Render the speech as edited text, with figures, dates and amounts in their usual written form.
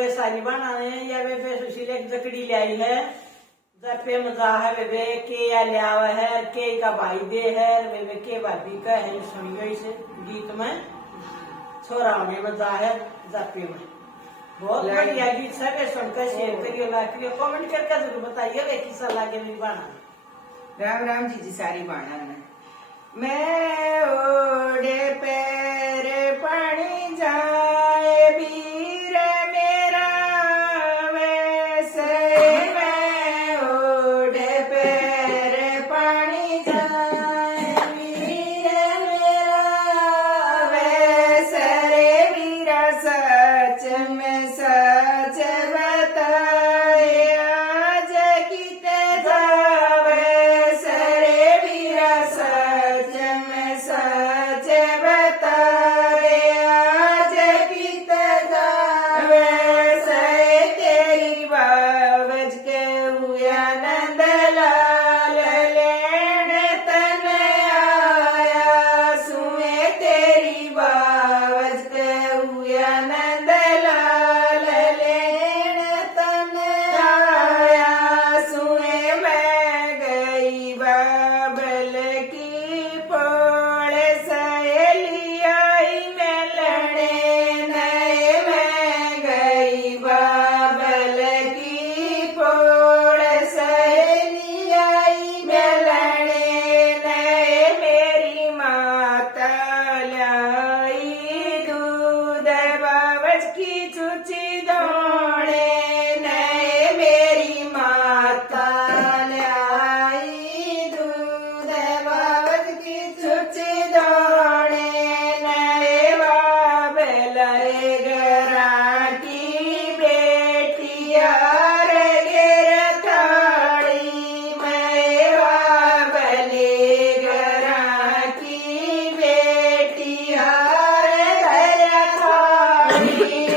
बेसारी बनाने या वे बेसुशील एक जकड़ी ले आई है जपे मजा है वे के या ले आवा है के का भाई दे है वे के भाभी का है सुनियो इसे गीत में छोरा में मजा है जपे में बहुत बढ़िया गीत है वे सुनकर शेयर करियो लाइक करियो कमेंट करके जरूर बताइए वे किसा लागे मेरी बाना राम राम जी सारी बाणा में मैं ओढ़े पैर पानी जाए वीर मेरा वैसे मैं ओढ़े पैर पानी जाए वीर मेरा वैसे रे वीरा सच में सच बताए आज किते जावे सरे वीरा सच में सच बताए आज किते जावे सरे तेरी बावज के हुआ नंद लाल लेण तन आया सुए तेरी बावज के हुआ नंद लाल लेण तन आया सुए मैं गई बाबल की पोल सहेली आई मिलने नए मैं गई बाबल की पोल सहेली आई मिलने नए मेरी माता लाई दूध बाबज की चुची दौड़े नए मेरी माता लाई दूध बाबज की चुची दौड़े नए बाबल गरा की बेटी यार गिर थाड़ी मैं बाबल गरा की बेटी यार घर थाड़ी